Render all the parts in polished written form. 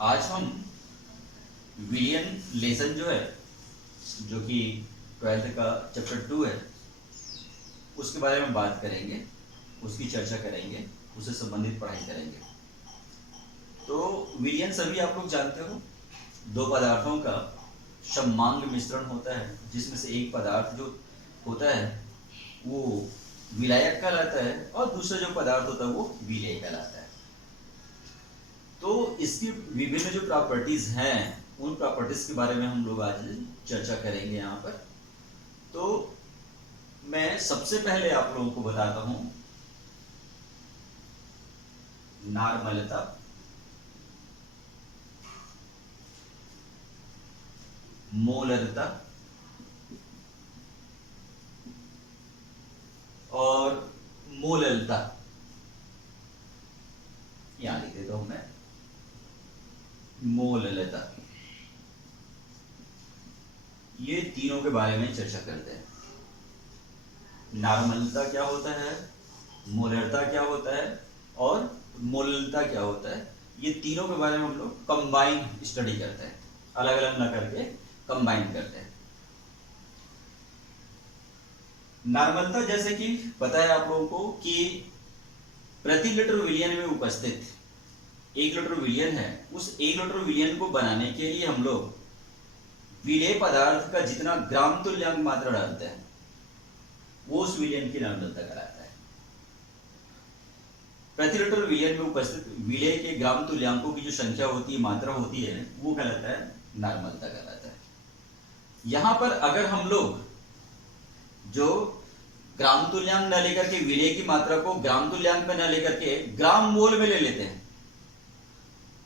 आज हम विलियन लेसन जो है, जो कि 12th का चैप्टर 2 है, उसके बारे में बात करेंगे, उसकी चर्चा करेंगे, उससे संबंधित पढ़ाई करेंगे। तो विलियन सभी आप लोग जानते हो, दो पदार्थों का सममांग मिश्रण होता है, जिसमें से एक पदार्थ जो होता है वो विलायक कहलाता है और दूसरा जो पदार्थ होता है वो विलेय कहलाता है। तो इसकी विभिन्न जो प्रॉपर्टीज हैं, उन प्रॉपर्टीज के बारे में हम लोग आज चर्चा करेंगे यहाँ पर। तो मैं सबसे पहले आप लोगों को बताता हूं नॉर्मलता, मोलरता और मोललता। यहां लिख देता हूं मैं मोललता। ये तीनों के बारे में चर्चा करते हैं। नॉर्मलता क्या होता है, मोलरता क्या होता है और मोललता क्या होता है, ये तीनों के बारे में हम लोग कंबाइन स्टडी करते हैं, अलग अलग ना करके कंबाइन करते हैं। नॉर्मलता जैसे कि पता है आप लोगों को कि प्रति लीटर विलियन में उपस्थित 1 लीटर विलियन है, उस 1 लीटर विलियन को बनाने के लिए हम लोग विलेय पदार्थ का जितना ग्राम तुल्यांक मात्रा डालते हैं वो उस विलियन की नॉर्मलता कहलाता है। प्रति लीटर विलियन में उपस्थित विलेय के ग्राम तुल्यांकों की जो संख्या होती है, मात्रा होती है, वो कहलाता है नॉर्मलता कहलाता है। यहां पर अगर हम लोग जो ग्राम तुल्यांक न लेकर के विलेय की मात्रा को ग्राम तुल्यांक में न लेकर के ग्राम मोल में ले लेते हैं,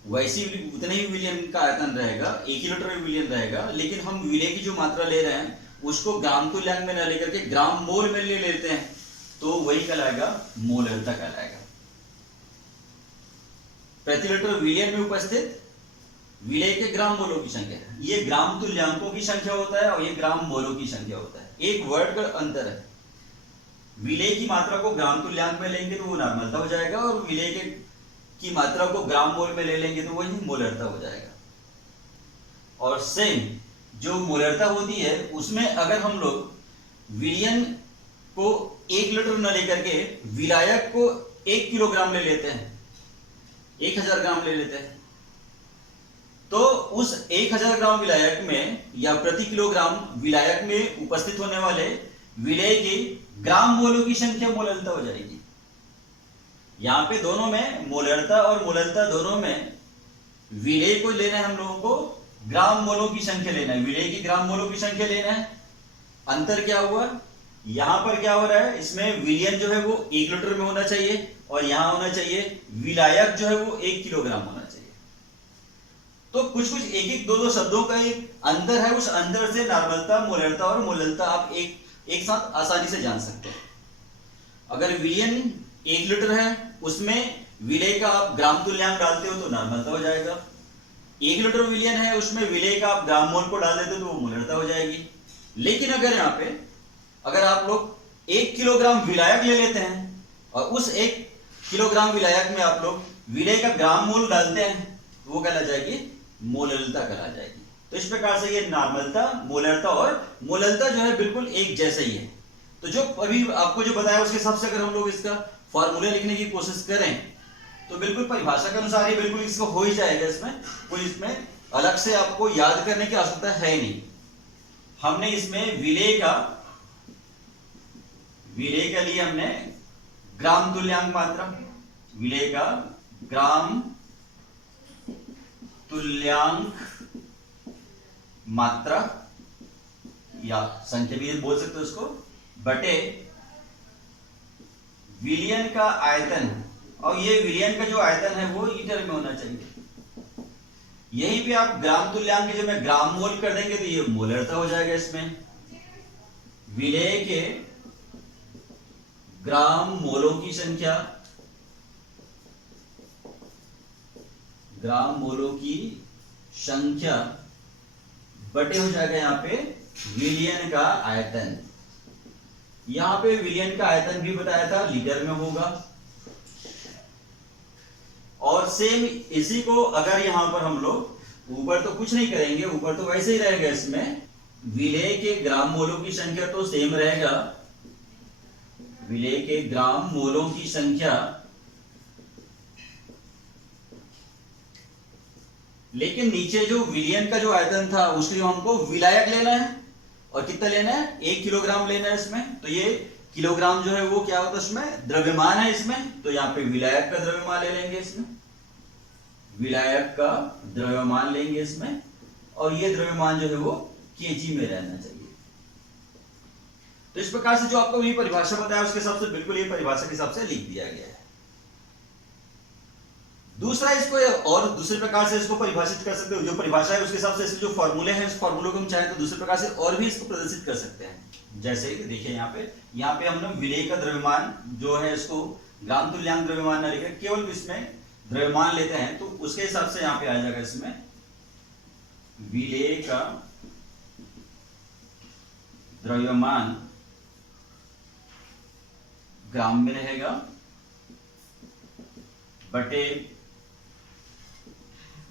वैसे उतने ही विलियन का आयतन रहेगा, 1 ही लीटर विलियन रहेगा, लेकिन हम विलेय की जो मात्रा ले रहे हैं उसको ग्राम तुल्यांक में न लेकर के ग्राम मोल में ले लेते हैं, तो वही कहलाएगा मोलरता कहलाएगा। प्रति लीटर विलियन में उपस्थित विलेय के ग्राम मोलों की संख्या, ये ग्राम तुल्यांकों की संख्या होता है और ये ग्राम मोलों की संख्या होता है। एक वर्ड का अंतर है। विलेय की मात्रा को ग्राम तुल्यांक में लेंगे तो वो नॉर्मलता हो जाएगा, और विलेय की मात्रा को ग्राम मोल में ले लेंगे तो वही मोलरता हो जाएगा। और सेम जो मोलरता होती है उसमें अगर हम लोग विलियन को 1 लीटर न लेकर के विलायक को 1 किलोग्राम ले लेते हैं, 1000 ग्राम ले लेते हैं, तो उस 1000 ग्राम विलायक में या प्रति किलोग्राम विलायक में उपस्थित होने वाले विलेय की ग्राम मोलों की संख्या मोलरता हो जाएगी। यहां पे दोनों में मोलरता और मोललता दोनों में विलेय को लेना है, हम लोगों को ग्राम मोलों की संख्या लेना है, विलेय की ग्राम मोलों की संख्या लेना है। अंतर क्या हुआ, यहां पर क्या हो रहा है, इसमें विलियन जो है वो 1 लीटर में होना चाहिए और यहां होना चाहिए विलायक जो है वो 1 किलोग्राम होना चाहिए। तो कुछ कुछ एक एक दो शब्दों का एक अंतर है, उस अंतर से नॉर्मलता, मोलरता और मोललता आप एक साथ आसानी से जान सकते हैं। अगर विलियन 1 लीटर है, उसमें विलेय का आप ग्राम तुल्यांक डालते हो तो नॉर्मलता हो जाएगा। 1 लीटर विलियन है, उसमें विलेय का आप ग्राम मोल को डाल देते हो तो वो मोलरता हो जाएगी। लेकिन अगर यहाँ पे अगर आप लोग 1 किलोग्राम विलायक ले लेते हैं और उस 1 किलोग्राम विलायक में आप लोग विलेय का ग्राम मोल डालते हैं तो वो कहला जाएगी मोललता कहला जाएगी। तो इस प्रकार से ये नॉर्मलता, मोलरता और मोललता जो है बिल्कुल एक जैसे ही है। तो जो अभी आपको जो बताया उसके हिसाब से अगर हम लोग इसका फॉर्मूला लिखने की कोशिश करें तो बिल्कुल परिभाषा के अनुसार ही बिल्कुल इसको हो ही जाएगा। इसमें कोई इसमें अलग से आपको याद करने की आवश्यकता है नहीं। हमने इसमें विलेय के लिए हमने ग्राम तुल्यांक मात्रा, विलेय का ग्राम तुल्यांक मात्रा या संख्या भी बोल सकते हो उसको, बटे विलियन का आयतन, और ये विलियन का जो आयतन है वो लीटर में होना चाहिए। यहीं पे आप ग्राम तुल्यांक के जब मैं ग्राम मोल कर देंगे तो ये मोलरता हो जाएगा। इसमें विलेय के ग्राम मोलों की संख्या, ग्राम मोलों की संख्या बटे हो जाएगा यहाँ पे विलियन का आयतन। यहां पे विलियन का आयतन भी बताया था लीटर में होगा। और सेम इसी को अगर यहां पर हम लोग ऊपर तो कुछ नहीं करेंगे, ऊपर तो वैसे ही रहेगा, इसमें विलेय के ग्राम मोलों की संख्या तो सेम रहेगा, विलेय के ग्राम मोलों की संख्या, लेकिन नीचे जो विलियन का जो आयतन था उसके लिए हमको विलायक लेना है, और कितना लेना है, 1 किलोग्राम लेना है इसमें। तो ये किलोग्राम जो है वो क्या होता है, इसमें द्रव्यमान है इसमें, तो यहाँ पे विलायक का द्रव्यमान ले लेंगे इसमें, विलायक का द्रव्यमान लेंगे इसमें, और ये द्रव्यमान जो है वो केजी में रहना चाहिए। तो इस प्रकार से जो आपको ये परिभाषा बताया उसके हिसाब से बिल्कुल ये परिभाषा के हिसाब से लिख दिया गया है। दूसरा, इसको और दूसरे प्रकार से इसको परिभाषित कर सकते हो, जो परिभाषा है उसके हिसाब से इसके जो फॉर्मूले हैं उस फॉर्मूले को हम चाहें तो दूसरे प्रकार से और भी इसको प्रदर्शित कर सकते हैं। जैसे कि देखिए यहाँ पे हमने विलेय का द्रव्यमान जो है इसको ग्राम तुल्यांक द्रव्यमान न लिखे, केवल इसमें द्रव्यमान लेते हैं, तो उसके हिसाब से यहाँ पे आ जाएगा इसमें विलेय का द्रव्यमान ग्राम में रहेगा बटे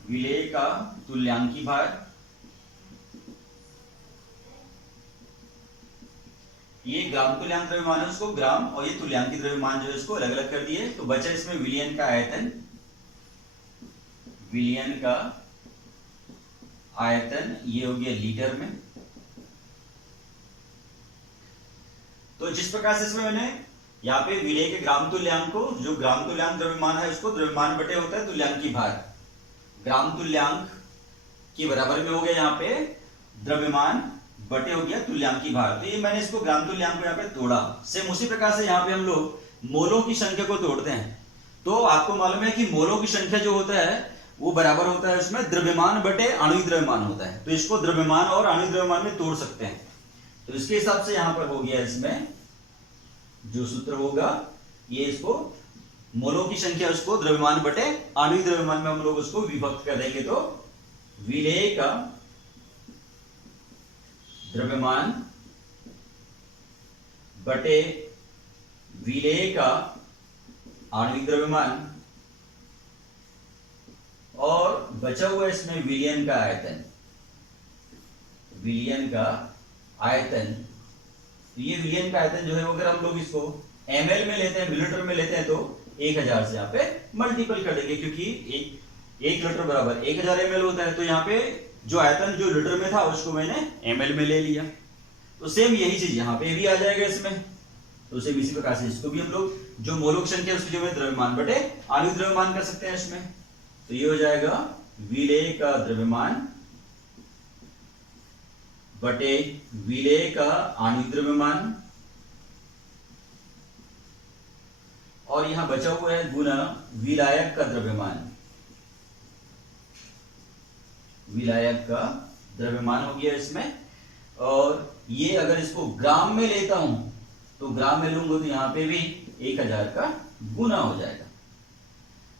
विलेय का तुल्यांकी भार, ये ग्राम तुल्यांक द्रव्यमान है उसको ग्राम, और ये तुल्यांकी द्रव्यमान जो है इसको अलग अलग कर दिए। तो बचा इसमें विलियन का आयतन, विलियन का आयतन ये हो गया लीटर में। तो जिस प्रकार से इसमें मैंने यहाँ पे विलेय के ग्राम तुल्यांक को, जो ग्राम तुल्यांक द्रव्यमान है उसको द्रव्यमान बटे होता है तुल्यांकी भार, ग्राम तुल्यांक के बराबर में हो गया यहाँ पे द्रव्यमान बटे हो गया तुल्यांकी भार। तो ये मैंने इसको ग्राम तुल्यांक को यहाँ पे तोड़ा। सेम उसी प्रकार से यहाँ पे हम लोग मोलों की संख्या को तोड़ते हैं। तो आपको मालूम है कि मोलों की संख्या जो होता है वो बराबर होता है उसमें द्रव्यमान बटे आणविक द्रव्यमान होता है। तो इसको द्रव्यमान और आणविक द्रव्यमान में तोड़ सकते हैं। तो इसके हिसाब से यहां पर हो गया, इसमें जो सूत्र होगा ये, इसको मोलों की संख्या उसको द्रव्यमान बटे आणविक द्रव्यमान में हम लोग उसको विभक्त कर देंगे। तो विलेय का द्रव्यमान बटे विलेय का आणविक द्रव्यमान, और बचा हुआ इसमें विलियन का आयतन, विलियन का आयतन। तो ये विलियन का आयतन जो है अगर हम लोग इसको ml में लेते हैं, मिलीलीटर में लेते हैं, तो 1000 से यहाँ पे मल्टीपल कर देंगे, क्योंकि एक लीटर बराबर 1000 ml होता है। तो यहाँ पे जो आयतन जो लीटर में था उसको मैंने ml में ले लिया। तो सेम यही चीज यहाँ पे भी आ जाएगा इसमें। तो सेम इसी प्रकार से इसको भी हम लोग जो मोलों की संख्या उसकी जो द्रव्यमान बटे आणविक द्रव्यमान कर सकते हैं इसमें। तो ये हो जाएगा विलेय का द्रव्यमान बटे विलेय का आणविक द्रव्यमान, और यहां बचा हुआ है गुना विलायक का द्रव्यमान, विलायक का द्रव्यमान हो गया इसमें। और ये अगर इसको ग्राम में लेता हूं तो ग्राम में लूंगा तो यहां पे भी 1000 का गुना हो जाएगा।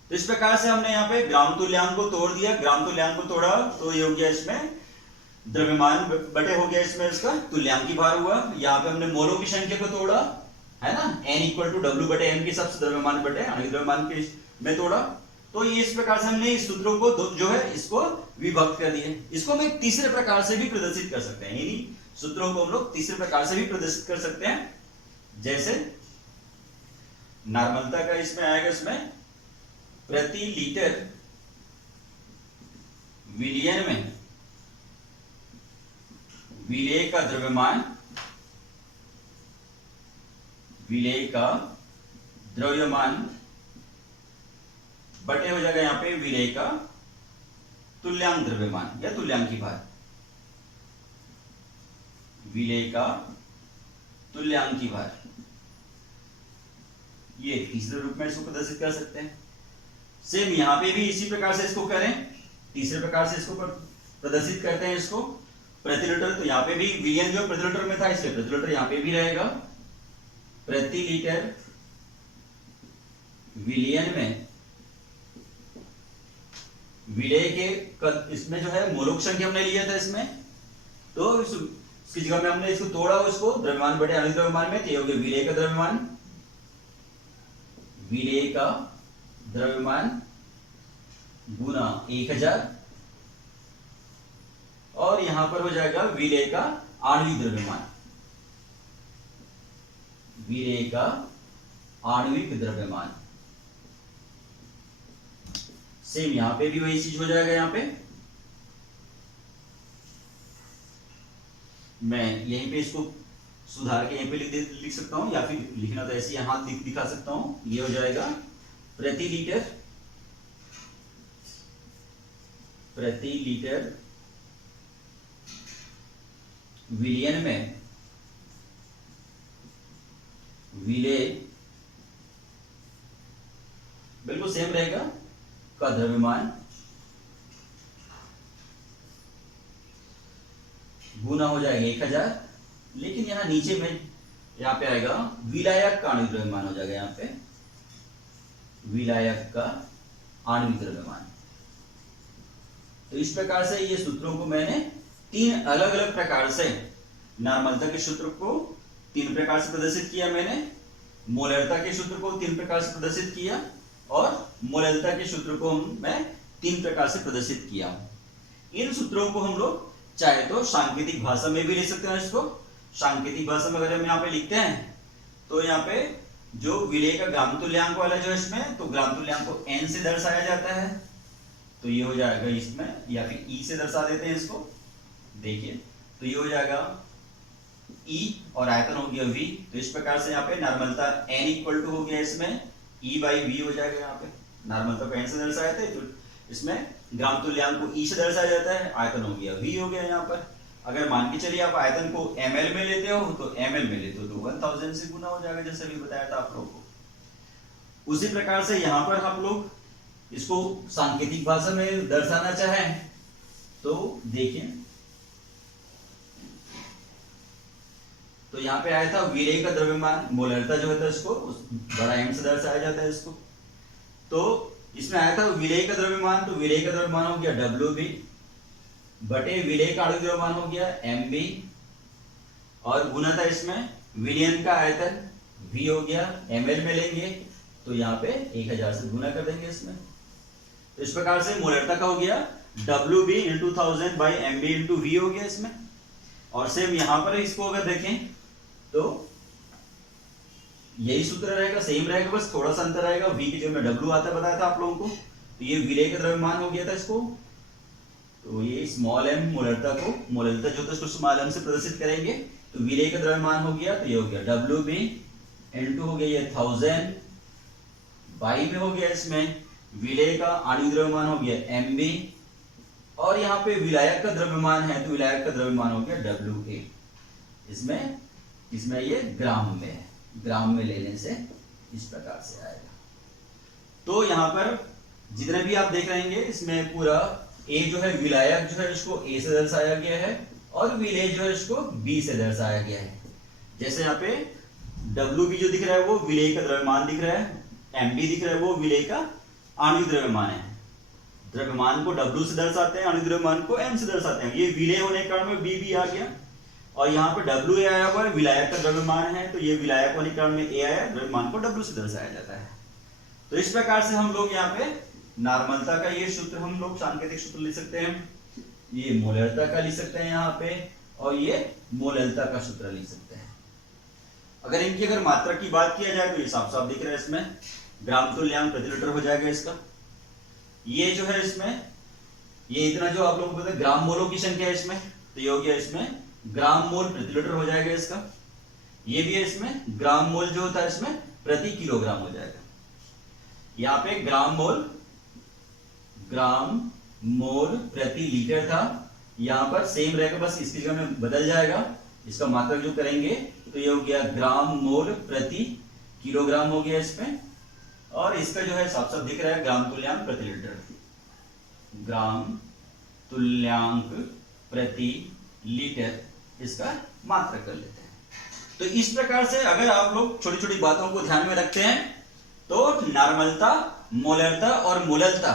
तो इस प्रकार से हमने यहाँ पे ग्राम तुल्यांक को तोड़ दिया, ग्राम तुल्यांक को तोड़ा तो ये हो गया इसमें द्रव्यमान बटे हो गया इसमें इसका तुल्यांकी भार हुआ। यहाँ पे हमने मोलों की संख्या को तोड़ा है ना, n इक्वल टू डब्ल्यू बटे एम के हिसाब से द्रव्यमान बटे आणविक द्रव्यमान के में तोड़ा। तो ये इस प्रकार से हमने इस सूत्रों को जो है इसको विभक्त कर दिए। इसको हम एक तीसरे प्रकार से भी प्रदर्शित कर सकते हैं, यानी सूत्रों को हम लोग तीसरे प्रकार से भी प्रदर्शित कर सकते हैं। जैसे नॉर्मलता का इसमें आएगा, इसमें प्रति लीटर विलियन में विलेय का द्रव्यमान, विलेय का द्रव्यमान बटे हो जाएगा यहां पे विलेय का तुल्यांक द्रव्यमान या तुल्यांकी भार, विलेय का तुल्यांकी भार। ये तीसरे रूप में इसको प्रदर्शित कर सकते हैं। सेम यहां पे भी इसी प्रकार से इसको करें, तीसरे प्रकार से इसको प्रदर्शित करते हैं इसको प्रति लीटर। तो यहाँ पे भी विलियन जो प्रति लीटर में था इसलिए प्रति लीटर यहाँ पे भी रहेगा। प्रति लीटर विलियन में विलेय के इसमें जो है मोलों संख्या हमने लिया था इसमें, तो इसकी जगह में हमने इसको तोड़ा, उसको द्रव्यमान बटे आणविक द्रव्यमान में, तो विलेय का द्रव्यमान, विलेय का द्रव्यमान गुना 1000 और यहां पर हो जाएगा विलेय का आणविक द्रव्यमान, विलेय का आणविक द्रव्यमान। सेम यहां पे भी वही चीज हो जाएगा। यहां पे मैं यहीं पे इसको सुधार के यहीं पे लिख सकता हूं, या फिर लिखना तो ऐसे यहां दिखा सकता हूं। ये हो जाएगा प्रति लीटर विलियन में विलेय बिल्कुल सेम रहेगा का द्रव्यमान गुना हो जाएगा 1000, लेकिन यहां नीचे में यहां पे आएगा विलायक का आणविक द्रव्यमान हो जाएगा। यहां पे विलायक का आणविक द्रव्यमान। तो इस प्रकार से ये सूत्रों को मैंने 3 अलग अलग प्रकार से, नॉर्मलता के सूत्र को 3 प्रकार से प्रदर्शित किया मैंने, मोलरता के सूत्र को 3 प्रकार से प्रदर्शित किया, और मोलरता के सूत्र को मैं 3 प्रकार से प्रदर्शित किया। इन सूत्रों को हम लोग चाहे तो सांकेतिक भाषा में भी लिख सकते हैं। इसको सांकेतिक भाषा में अगर हम यहाँ पे लिखते हैं तो यहाँ पे जो विलेय का ग्राम तुल्यांक वाला जो इसमें, तो ग्राम तुल्यांक को n से दर्शाया जाता है, तो ये हो जाएगा इसमें, या फिर e से दर्शा देते हैं इसको। देखिए तो ये हो जाएगा e और आयतन हो गया v। तो इस प्रकार से यहाँ पे नॉर्मलता n इक्वल टू हो गया इसमें e बाई v हो जाएगा। यहाँ पे नॉर्मलता को n से दर्शाए थे, तो इसमें ग्राम तुल्यांक को e से दर्शाया जाता है, आयतन हो गया v हो गया। यहाँ पर अगर मान के चलिए आप आयतन को ml में लेते हो तो ml में लेते हो तो 1000 से गुना हो जाएगा, जैसे अभी बताया था आप लोगों को। उसी प्रकार से यहाँ पर हम लोग इसको सांकेतिक भाषा में दर्शाना चाहें तो देखिए, तो यहाँ पे आया था विलेय का द्रव्यमान, मोलरता जो होता है इसको बड़ा M से दर्शाया जाता है इसको। तो इसमें आया था विलेय का द्रव्यमान, तो विलेय का द्रव्यमान हो गया WB बटे विलेय का आणविक द्रव्यमान हो गया MB, और गुना था इसमें विलियन का आयतन V हो गया, ml में लेंगे तो यहाँ पे 1000 से गुना कर देंगे इसमें। तो इस प्रकार से मोलरता का हो गया WB into 1000 by MB into V हो गया इसमें। और सेम यहाँ पर इसको अगर देखें तो यही सूत्र रहेगा, सेम रहेगा, बस थोड़ा सा अंतर आएगा। V की जगह में W आता बताया था आप लोगों को। तो ये विलेय का द्रव्यमान हो गया था इसको, तो ये स्मॉल m मोलरता को, मोलरता जो था इसको स्मॉल m से प्रदर्शित करेंगे। तो विलेय का द्रव्यमान हो गया, तो ये हो गया WB इंटू हो गया ये 1000 बाई में हो गया इसमें विलेय का आणविक द्रव्यमान हो गया MB, और यहाँ पे विलायक का द्रव्यमान है तो विलायक का द्रव्यमान हो गया WA। इसमें ये ग्राम में है, ग्राम में लेने से इस प्रकार से आएगा। तो यहाँ पर जितने भी आप देख रहेंगे इसमें पूरा A जो है विलायक जो है इसको A से दर्शाया गया है, और विलेय जो है इसको B से दर्शाया गया है। जैसे यहाँ पे WB जो दिख रहा है वो विलेय का द्रव्यमान दिख रहा है, MB दिख रहा है वो विलेय का आणविक द्रव्यमान है। द्रव्यमान को W से दर्शाते हैं, आणविक द्रव्यमान को M से दर्शाते हैं। ये विलेय होने के कारण में B भी आ गया, और यहाँ पे WA आया हुआ है, विलायक का द्रव्यमान है, तो ये विलायक होने के कारण में A आया, द्रव्यमान को W से दर्शाया जाता है। तो इस प्रकार से हम लोग यहाँ पे नॉर्मलता का ये सूत्र हम लोग सांकेतिक सूत्र लिख सकते हैं, ये मोलरता का लिख सकते हैं यहाँ पे, और ये मोलरता का सूत्र लिख सकते हैं। अगर इनकी अगर मात्रा की बात किया जाए तो ये साफ साफ दिख रहा है, इसमें ग्राम तुल्यांक प्रति लीटर हो जाएगा इसका। ये जो है इसमें ये इतना जो आप लोगों को पता है ग्राम मोलों की संख्या है इसमें, तो ये हो गया इसमें ग्राम मोल प्रति लीटर हो जाएगा इसका। ये भी है इसमें ग्राम मोल जो होता है इसमें प्रति किलोग्राम हो जाएगा। यहाँ पे ग्राम मोल प्रति लीटर था, यहाँ पर सेम रहेगा, बस इसकी जगह में बदल जाएगा, इसका मात्रक जो करेंगे तो ये हो गया ग्राम मोल प्रति किलोग्राम हो गया इसमें। और इसका जो है साफ साफ दिख रहा है ग्राम तुल्यांक प्रति लीटर, ग्राम तुल्यांक प्रति लीटर इसका मात्रक कर लेते हैं। तो इस प्रकार से अगर आप लोग छोटी छोटी बातों को ध्यान में रखते हैं तो नॉर्मलता, मोलरता और मोललता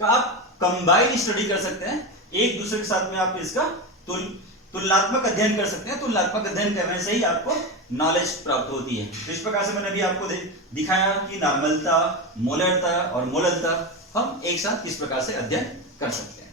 का आप कंबाइन स्टडी कर सकते हैं, एक दूसरे के साथ में आप इसका तुलनात्मक अध्ययन कर सकते हैं। तुलनात्मक अध्ययन करने से ही आपको नॉलेज प्राप्त होती है। तो इस प्रकार से मैंने भी आपको दिखाया कि नॉर्मलता, मोलरता और मोललता हम एक साथ किस प्रकार से अध्ययन कर सकते हैं।